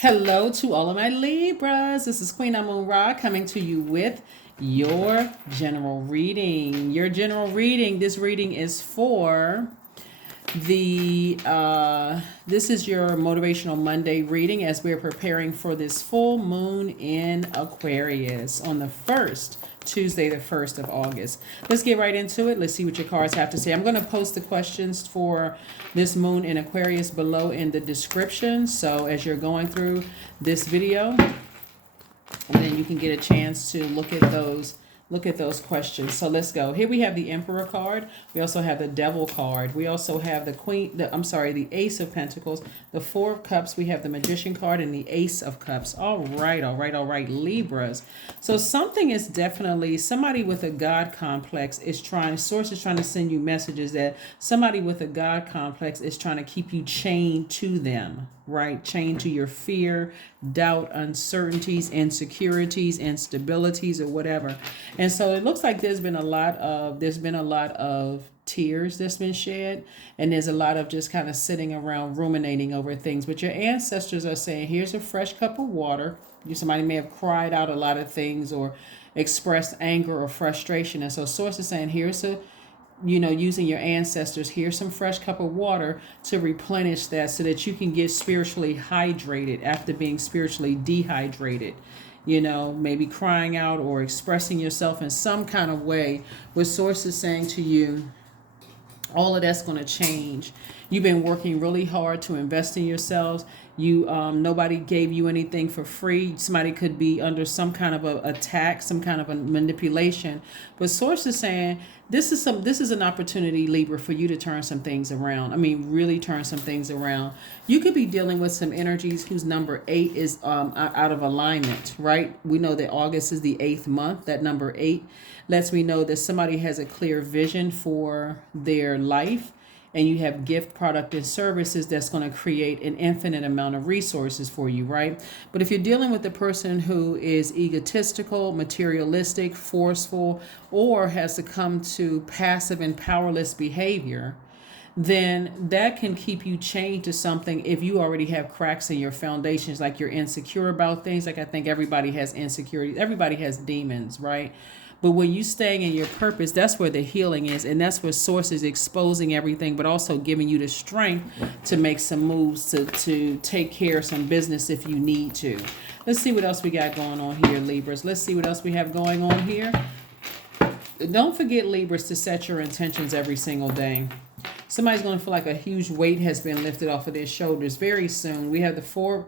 Hello to all of my Libras. This is Queen Amun Ra coming to you with your general reading. This reading is for this is your Motivational Monday reading as we're preparing for this full moon in Aquarius on the Tuesday, the 1st of August. Let's get right into it. Let's see what your cards have to say. I'm going to post the questions for this moon in Aquarius below in the description. So as you're going through this video, and then you can get a chance to look at those questions. So let's go. Here we have the Emperor card. We also have the Devil card. We also have the Ace of Pentacles, the Four of Cups. We have the Magician card and the Ace of Cups. All right, Libras. So something is definitely, somebody with a God complex Source is trying to send you messages that somebody with a God complex is trying to keep you chained to them, right? Chained to your fear, doubt, uncertainties, insecurities, instabilities, or whatever. And so it looks like there's been a lot of tears that's been shed, and there's a lot of just kind of sitting around ruminating over things. But your ancestors are saying, here's a fresh cup of water. Somebody may have cried out a lot of things or expressed anger or frustration. And so Source is saying, using your ancestors, here's some fresh cup of water to replenish that so that you can get spiritually hydrated after being spiritually dehydrated. Maybe crying out or expressing yourself in some kind of way. What Source is saying to you, all of that's going to change. You've been working really hard to invest in yourselves. Nobody gave you anything for free. Somebody could be under some kind of a attack, some kind of a manipulation. But Source is saying this is an opportunity, Libra, for you to turn some things around. I mean, really turn some things around. You could be dealing with some energies whose number 8 is out of alignment, right? We know that August is the 8th month. That number 8 lets me know that somebody has a clear vision for their life, and you have gift, product, and services that's going to create an infinite amount of resources for you, right? But if you're dealing with a person who is egotistical, materialistic, forceful, or has succumbed to passive and powerless behavior, then that can keep you chained to something if you already have cracks in your foundations, like you're insecure about things. Like, I think everybody has insecurities. Everybody has demons, right? But when you staying in your purpose, that's where the healing is. And that's where Source is exposing everything, but also giving you the strength to make some moves to take care of some business if you need to. Let's see what else we got going on here, Libras. Let's see what else we have going on here. Don't forget, Libras, to set your intentions every single day. Somebody's going to feel like a huge weight has been lifted off of their shoulders very soon. We have the Four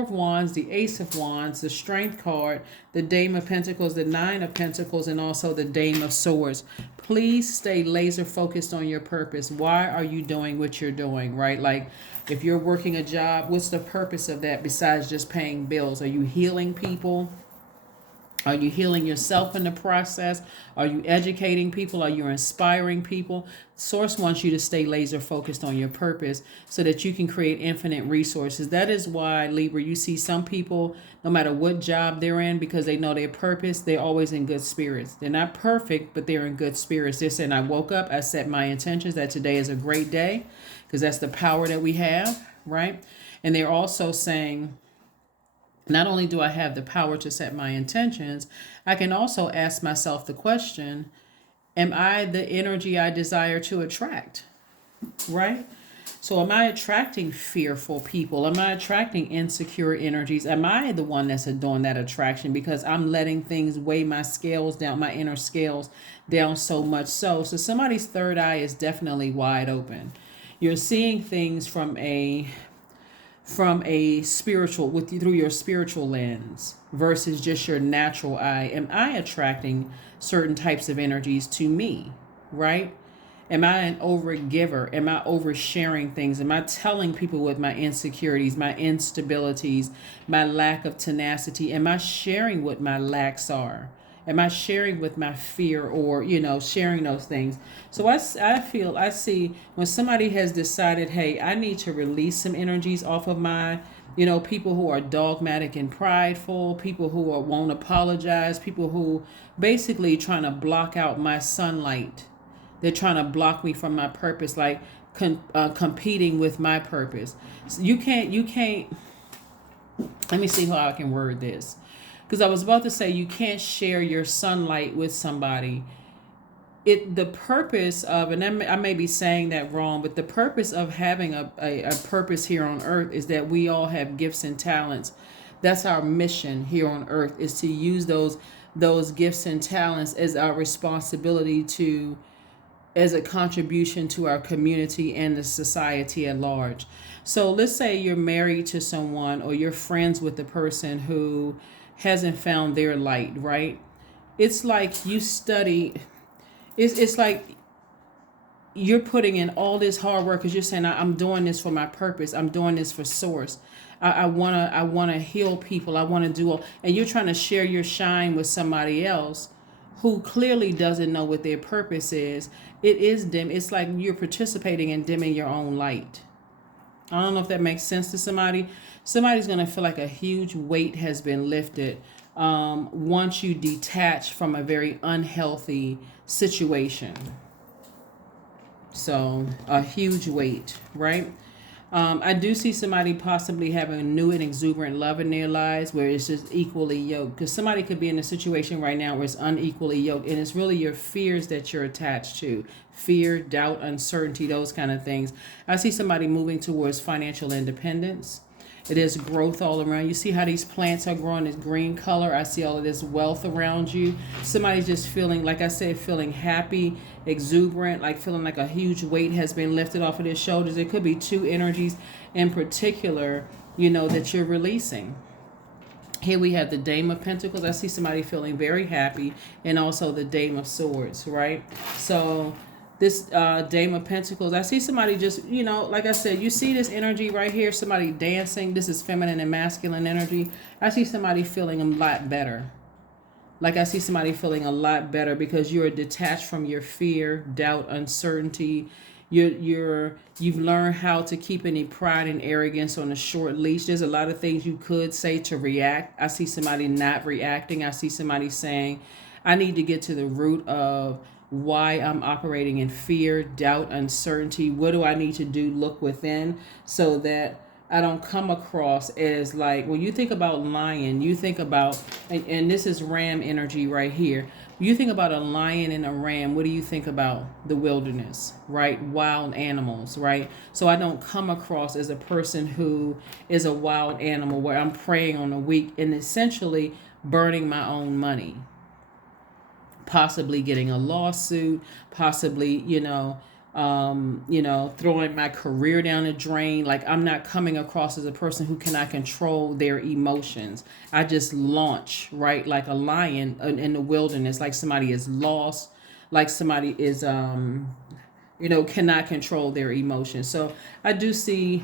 of Wands, the Ace of Wands, the Strength card, the Dame of Pentacles, the Nine of Pentacles, and also the Dame of Swords. Please stay laser focused on your purpose. Why are you doing what you're doing, right? Like, if you're working a job, what's the purpose of that besides just paying bills? Are you healing people? Are you healing yourself in the process? Are you educating people? Are you inspiring people? Source wants you to stay laser focused on your purpose so that you can create infinite resources. That is why, Libra, you see some people, no matter what job they're in, because they know their purpose, they're always in good spirits. They're not perfect, but they're in good spirits. They're saying, I woke up, I set my intentions that today is a great day, because that's the power that we have, right? And they're also saying, not only do I have the power to set my intentions, I can also ask myself the question, am I the energy I desire to attract? Right? So am I attracting fearful people? Am I attracting insecure energies? Am I the one that's doing that attraction because I'm letting things weigh my scales down, my inner scales down so much so somebody's third eye is definitely wide open. You're seeing things from a spiritual through your spiritual lens versus just your natural eye. Am I attracting certain types of energies to me, right? Am I an overgiver? Am I oversharing things? Am I telling people with my insecurities, my instabilities, my lack of tenacity? Am I sharing what my lacks are? Am I sharing with my fear or, sharing those things? So I see when somebody has decided, hey, I need to release some energies off of my, people who are dogmatic and prideful, people who won't apologize, people who basically trying to block out my sunlight. They're trying to block me from my purpose. Like, competing with my purpose. So you can't, let me see how I can word this. Because I was about to say you can't share your sunlight with somebody. The purpose of, and I may be saying that wrong, but the purpose of having a purpose here on earth is that we all have gifts and talents. That's our mission here on earth, is to use those gifts and talents as our responsibility to, as a contribution to our community and the society at large. So let's say you're married to someone, or you're friends with the person who hasn't found their light, right? It's like you study, it's like you're putting in all this hard work because you're saying, I'm doing this for my purpose. I'm doing this for source. I wanna heal people. I wanna do all, and you're trying to share your shine with somebody else who clearly doesn't know what their purpose is. It is dim. It's like you're participating in dimming your own light. I don't know if that makes sense to somebody. Somebody's gonna feel like a huge weight has been lifted once you detach from a very unhealthy situation. So a huge weight, right? I do see somebody possibly having a new and exuberant love in their lives where it's just equally yoked. Because somebody could be in a situation right now where it's unequally yoked, and it's really your fears that you're attached to. Fear, doubt, uncertainty, those kind of things. I see somebody moving towards financial independence. It is growth all around. You see how these plants are growing this green color. I see all of this wealth around you. Somebody's just feeling, like I said, feeling happy, exuberant, like feeling like a huge weight has been lifted off of their shoulders. It could be two energies in particular, that you're releasing. Here we have the Dame of Pentacles. I see somebody feeling very happy, and also the Dame of Swords, right? So this Dame of Pentacles, I see somebody just, like I said, you see this energy right here, somebody dancing. This is feminine and masculine energy. I see somebody feeling a lot better. Like I see somebody feeling a lot better because you're detached from your fear, doubt, uncertainty. You've learned how to keep any pride and arrogance on a short leash. There's a lot of things you could say to react. I see somebody not reacting. I see somebody saying, I need to get to the root of why I'm operating in fear, doubt, uncertainty. What do I need to do? Look within, so that I don't come across as like, when you think about lion, you think about, and this is ram energy right here. When you think about a lion and a ram, what do you think about? The wilderness, right? Wild animals, right? So I don't come across as a person who is a wild animal where I'm preying on a weak and essentially burning my own money. Possibly getting a lawsuit, possibly, throwing my career down the drain. Like, I'm not coming across as a person who cannot control their emotions. I just launch, right? Like a lion in the wilderness, like somebody is lost, like somebody is, cannot control their emotions. So I do see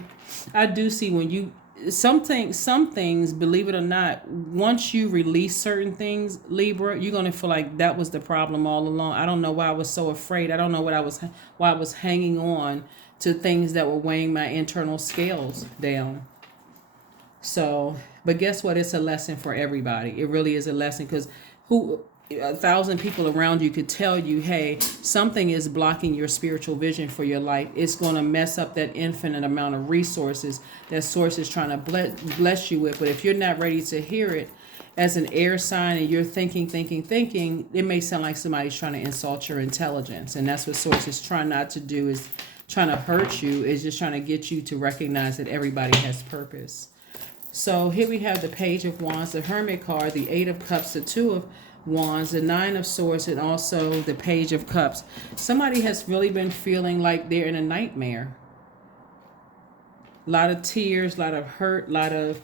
when you, some things, believe it or not, once you release certain things, Libra, you're going to feel like that was the problem all along. I don't know why I was so afraid. I don't know why I was hanging on to things that were weighing my internal scales down. So, but guess what? It's a lesson for everybody. It really is a lesson, because 1,000 people around you could tell you, hey, something is blocking your spiritual vision for your life. It's going to mess up that infinite amount of resources that source is trying to bless you with. But if you're not ready to hear it as an air sign, and you're thinking, it may sound like somebody's trying to insult your intelligence. And that's what source is trying not to do, is trying to hurt you, is just trying to get you to recognize that everybody has purpose. So here we have the Page of Wands, the Hermit card, the Eight of Cups, the Two of Wands, the Nine of Swords, and also the Page of Cups. Somebody has really been feeling like they're in a nightmare. A lot of tears, a lot of hurt, a lot of,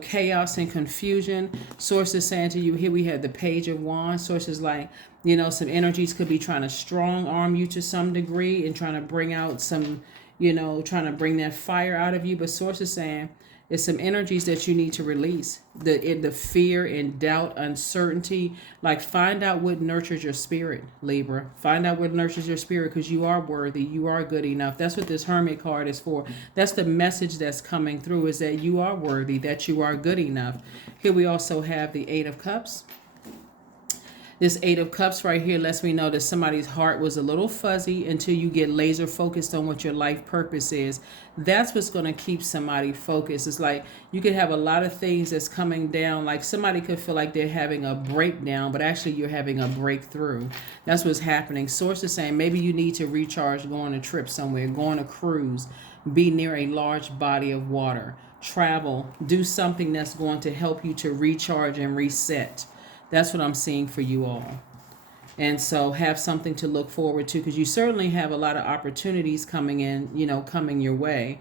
chaos and confusion. Source is saying to you, here we have the Page of Wands. Source is like, some energies could be trying to strong arm you to some degree and trying to bring out some, trying to bring that fire out of you. But source is saying, it's some energies that you need to release. The fear and doubt, uncertainty. Like, find out what nurtures your spirit, Libra. Find out what nurtures your spirit, because you are worthy. You are good enough. That's what this Hermit card is for. That's the message that's coming through, is that you are worthy, that you are good enough. Here we also have the Eight of Cups. This Eight of Cups right here lets me know that somebody's heart was a little fuzzy until you get laser focused on what your life purpose is. That's what's going to keep somebody focused. It's like you could have a lot of things that's coming down. Like somebody could feel like they're having a breakdown, but actually you're having a breakthrough. That's what's happening. Source is saying maybe you need to recharge, go on a trip somewhere, go on a cruise, be near a large body of water, travel, do something that's going to help you to recharge and reset. That's what I'm seeing for you all. And so have something to look forward to, because you certainly have a lot of opportunities coming in, coming your way,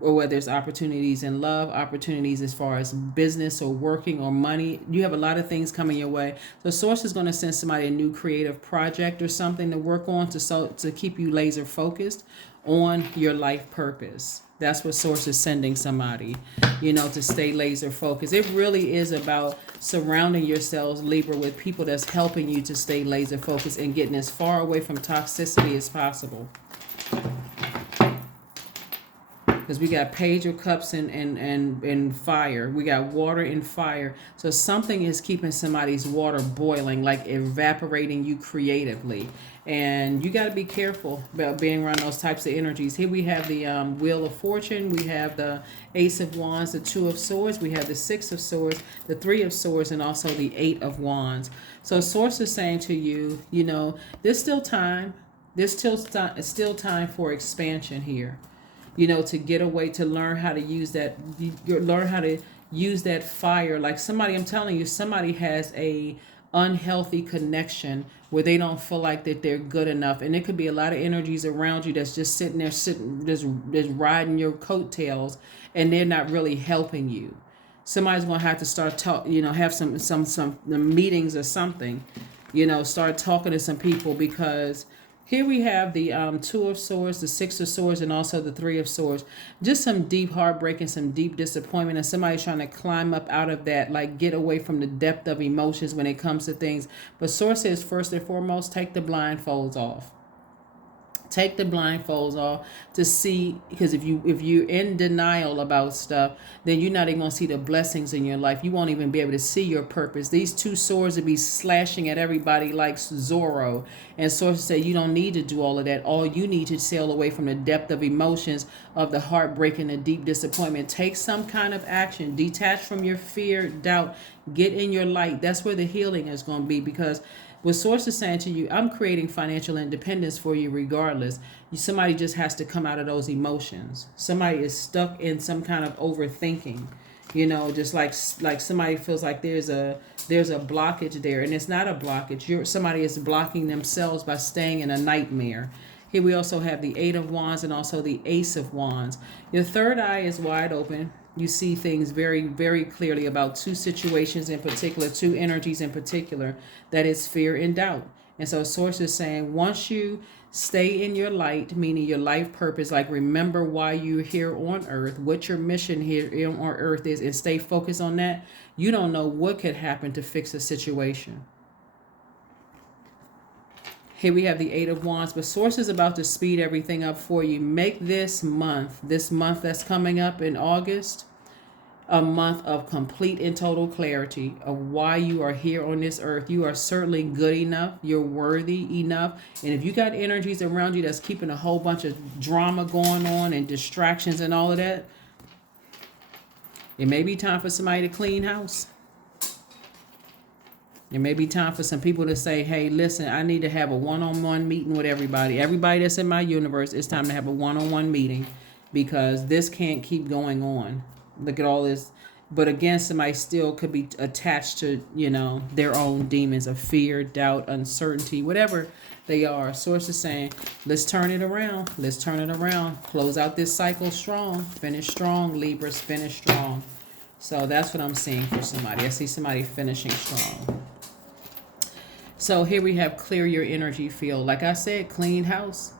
or whether it's opportunities in love, opportunities as far as business or working or money. You have a lot of things coming your way. The source is going to send somebody a new creative project or something to work on to keep you laser focused on your life purpose. That's what source is sending somebody, to stay laser focused. It really is about surrounding yourselves, Libra, with people that's helping you to stay laser focused and getting as far away from toxicity as possible. Because we got Page of Cups and fire. We got water and fire. So something is keeping somebody's water boiling, like evaporating you creatively. And you got to be careful about being around those types of energies. Here we have the Wheel of Fortune. We have the Ace of Wands, the Two of Swords. We have the Six of Swords, the Three of Swords, and also the Eight of Wands. So Source is saying to you, there's still time. There's still time for expansion here. To get away, to learn how to use that, fire. Like somebody, I'm telling you, somebody has a unhealthy connection where they don't feel like that they're good enough. And it could be a lot of energies around you that's just sitting there, just riding your coattails, and they're not really helping you. Somebody's going to have to start have some meetings or something, start talking to some people, because here we have the Two of Swords, the Six of Swords, and also the Three of Swords. Just some deep heartbreak and some deep disappointment, and somebody trying to climb up out of that, like get away from the depth of emotions when it comes to things. But Source says, first and foremost, take the blindfolds off. Take the blindfolds off to see, because if you're in denial about stuff, then you're not even going to see the blessings in your life. You won't even be able to see your purpose. These two swords will be slashing at everybody like Zorro. And sources say you don't need to do all of that. All you need to sail away from the depth of emotions, of the heartbreak and the deep disappointment. Take some kind of action. Detach from your fear, doubt. Get in your light. That's where the healing is going to be, because what Source is saying to you, I'm creating financial independence for you regardless. Somebody just has to come out of those emotions. Somebody is stuck in some kind of overthinking, just like somebody feels like there's a blockage there, and it's not a blockage. Somebody is blocking themselves by staying in a nightmare. Here we also have the Eight of Wands and also the Ace of Wands. Your third eye is wide open. You see things very, very clearly about two situations in particular, two energies in particular, that is fear and doubt. And so Source is saying, once you stay in your light, meaning your life purpose, like remember why you're here on earth, what your mission here on earth is, and stay focused on that, you don't know what could happen to fix a situation. Here we have the Eight of Wands, but Source is about to speed everything up for you. Make this month that's coming up in August, a month of complete and total clarity of why you are here on this earth. You are certainly good enough. You're worthy enough. And if you got energies around you that's keeping a whole bunch of drama going on and distractions and all of that, it may be time for somebody to clean house. It may be time for some people to say, hey, listen, I need to have a one-on-one meeting with everybody. Everybody that's in my universe, it's time to have a one-on-one meeting, because this can't keep going on. Look at all this. But again, somebody still could be attached to, their own demons of fear, doubt, uncertainty, whatever they are. Source is saying, let's turn it around. Let's turn it around. Close out this cycle strong. Finish strong, Libras. Finish strong. So that's what I'm seeing for somebody. I see somebody finishing strong. So here we have clear your energy field. Like I said, clean house.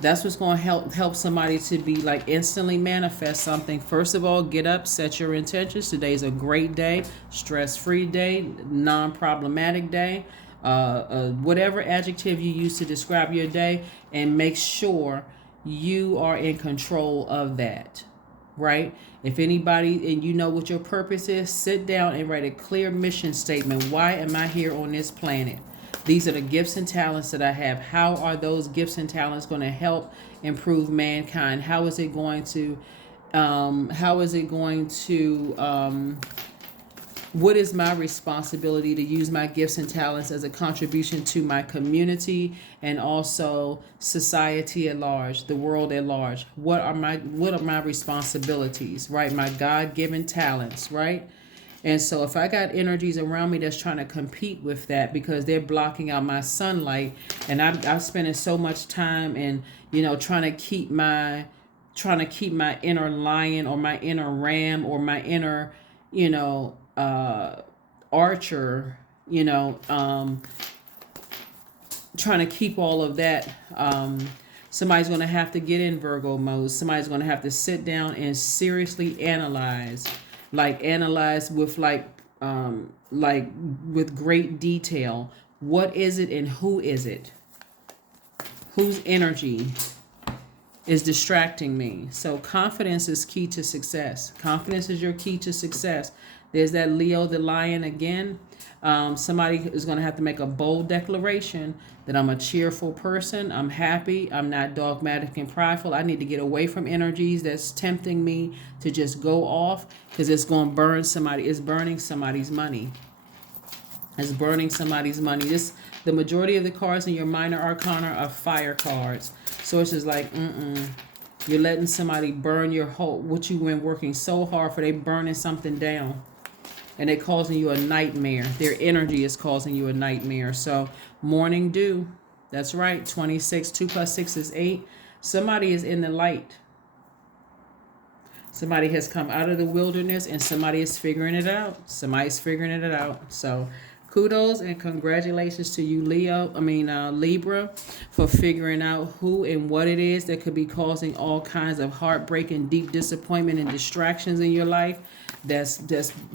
That's what's going to help somebody to be like instantly manifest something. First of all, get up, set your intentions. Today's a great day, stress-free day, non-problematic day, whatever adjective you use to describe your day, and make sure you are in control of that. right? If anybody and you know what your purpose is, sit down and write a clear mission statement. Why am I here on this planet? These are the gifts and talents that I have. How are those gifts and talents going to help improve mankind? How is it going to what is my responsibility to use my gifts and talents as a contribution to my community and also society at large, the world at large? What are my responsibilities, right? My God-given talents, right? And so if I got energies around me that's trying to compete with that because they're blocking out my sunlight, and I'm spending so much time and trying to keep my inner lion or my inner ram or my inner archer, trying to keep all of that. Somebody's going to have to get in Virgo mode. Somebody's going to have to sit down and seriously analyze with with great detail. What is it and who is it? Whose energy is distracting me? So confidence is key to success. Confidence is your key to success. There's that Leo, the lion again. Somebody is going to have to make a bold declaration that I'm a cheerful person. I'm happy. I'm not dogmatic and prideful. I need to get away from energies that's tempting me to just go off because it's going to burn somebody. It's burning somebody's money. It's burning somebody's money. The majority of the cards in your minor arcana are fire cards. So it's just like, you're letting somebody burn your whole, what you've been working so hard for. They burning something down. And they're causing you a nightmare. Their energy is causing you a nightmare. So morning dew. That's right. 26. 2 plus 6 is 8. Somebody is in the light. Somebody has come out of the wilderness and somebody is figuring it out. Somebody's figuring it out. So kudos and congratulations to you, Libra, for figuring out who and what it is that could be causing all kinds of heartbreak and deep disappointment and distractions in your life. That's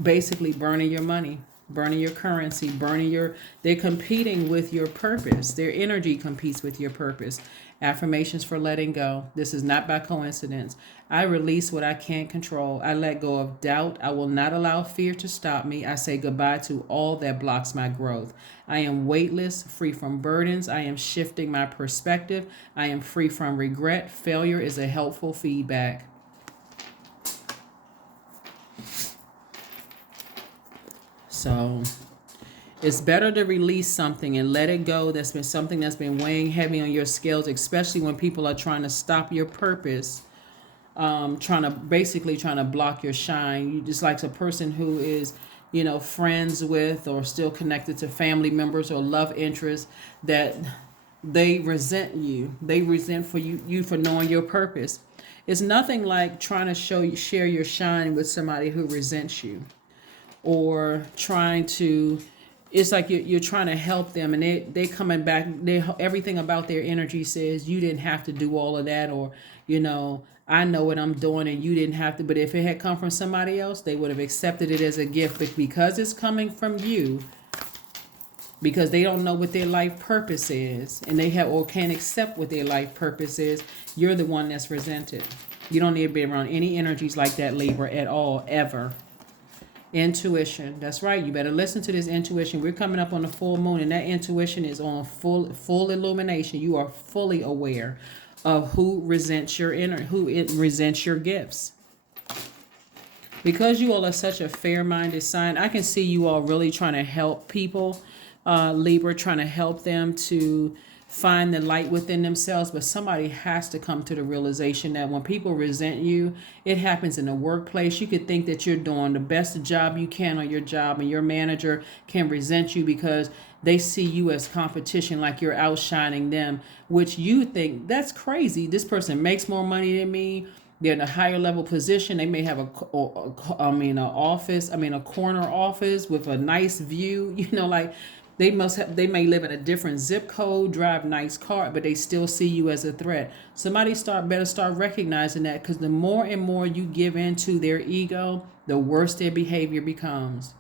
basically burning your money, burning your currency, they're competing with your purpose. Their energy competes with your purpose. Affirmations for letting go. This is not by coincidence. I release what I can't control. I let go of doubt. I will not allow fear to stop me. I say goodbye to all that blocks my growth. I am weightless, free from burdens. I am shifting my perspective. I am free from regret. Failure is a helpful feedback. So it's better to release something and let it go. That's been something that's been weighing heavy on your scales, especially when people are trying to stop your purpose, trying to block your shine. You just like a person who is, friends with or still connected to family members or love interests that they resent you. They resent for you for knowing your purpose. It's nothing like trying to share your shine with somebody who resents you. Or trying to, it's like you're trying to help them and they coming back, everything about their energy says you didn't have to do all of that, or I know what I'm doing and you didn't have to. But if it had come from somebody else, they would have accepted it as a gift. But because it's coming from you, because they don't know what their life purpose is and they have or can't accept what their life purpose is, you're the one that's resented. You don't need to be around any energies like that, Libra, at all, ever. Intuition. That's right. You better listen to this intuition. We're coming up on the full moon and that intuition is on full illumination. You are fully aware of who resents your resents your gifts. Because you all are such a fair-minded sign, I can see you all really trying to help people, Libra, trying to help them to find the light within themselves. But somebody has to come to the realization that when people resent you, it happens in the workplace. You could think that you're doing the best job you can on your job and your manager can resent you because they see you as competition, like you're outshining them, which you think that's crazy. This person makes more money than me. They're in a higher level position. They may have a corner office with a nice view, they may live in a different zip code, drive nice car, but they still see you as a threat. Somebody better start recognizing that, because the more and more you give into their ego, the worse their behavior becomes.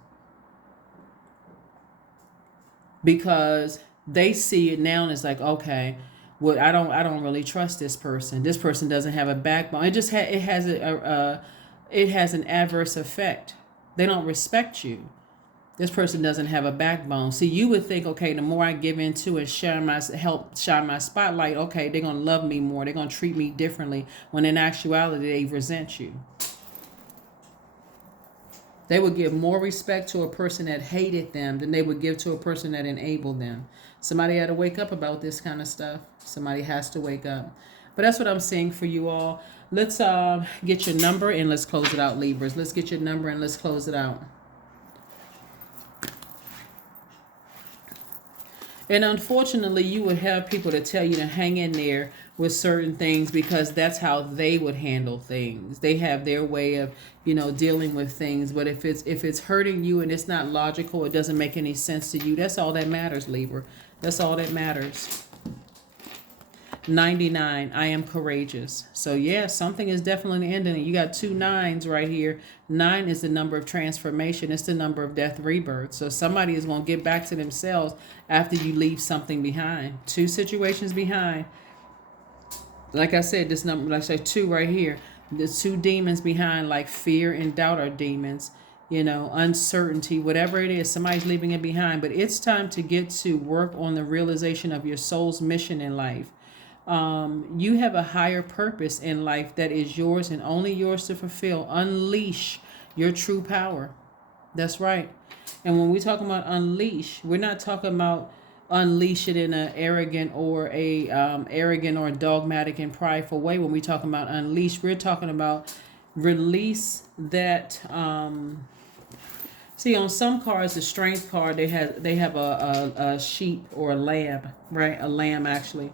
Because they see it now and it's like, okay, well, I don't really trust this person. This person doesn't have a backbone. It has it has an adverse effect. They don't respect you. This person doesn't have a backbone. See, you would think, okay, the more I give into and help shine my spotlight, okay, they're gonna love me more. They're gonna treat me differently. When in actuality, they resent you. They would give more respect to a person that hated them than they would give to a person that enabled them. Somebody had to wake up about this kind of stuff. Somebody has to wake up. But that's what I'm saying for you all. Let's get your number and let's close it out, Libras. Let's get your number and let's close it out. And unfortunately, you would have people to tell you to hang in there with certain things because that's how they would handle things. They have their way of, dealing with things. But if it's hurting you and it's not logical, it doesn't make any sense to you, that's all that matters, Libra. That's all that matters. 99, I am courageous. So yeah, something is definitely ending. You got 2 9s right here. 9 is the number of transformation. It's the number of death, rebirth. So somebody is going to get back to themselves after you leave something behind. 2 situations behind. Like I said, this number, like I say 2 right here. The 2 demons behind, like fear and doubt are demons. Uncertainty, whatever it is, somebody's leaving it behind. But it's time to get to work on the realization of your soul's mission in life. You have a higher purpose in life that is yours and only yours to fulfill. Unleash your true power. That's right. And when we talk about unleash, we're not talking about unleash it in an arrogant or dogmatic and prideful way. When we talk about unleash, we're talking about release that. See, on some cards, the strength card, they have a sheep or a lamb, right? A lamb actually.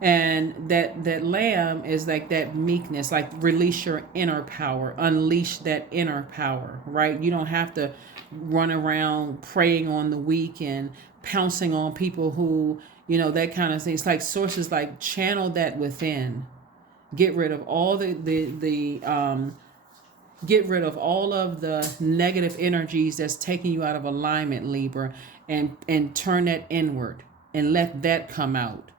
And that lamb is like that meekness, like release your inner power, unleash that inner power, right? You don't have to run around preying on the weak and pouncing on people who, that kind of thing. It's like sources, like channel that within. Get rid of all get rid of all of the negative energies that's taking you out of alignment, Libra, and turn that inward and let that come out.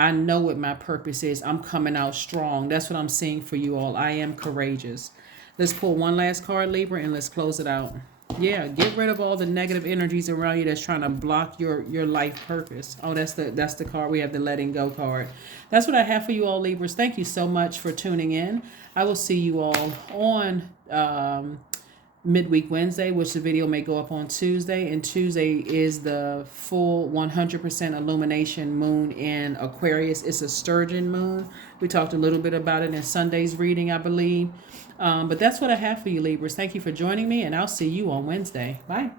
I know what my purpose is. I'm coming out strong. That's what I'm seeing for you all. I am courageous. Let's pull one last card, Libra, and let's close it out. Yeah, get rid of all the negative energies around you that's trying to block your life purpose. Oh, that's the card. We have the letting go card. That's what I have for you all, Libras. Thank you so much for tuning in. I will see you all on Midweek Wednesday, which the video may go up on Tuesday. And Tuesday is the full 100% illumination moon in Aquarius. It's a sturgeon moon. We talked a little bit about it in Sunday's reading, I believe. But that's what I have for you, Libras. Thank you for joining me, and I'll see you on Wednesday. Bye.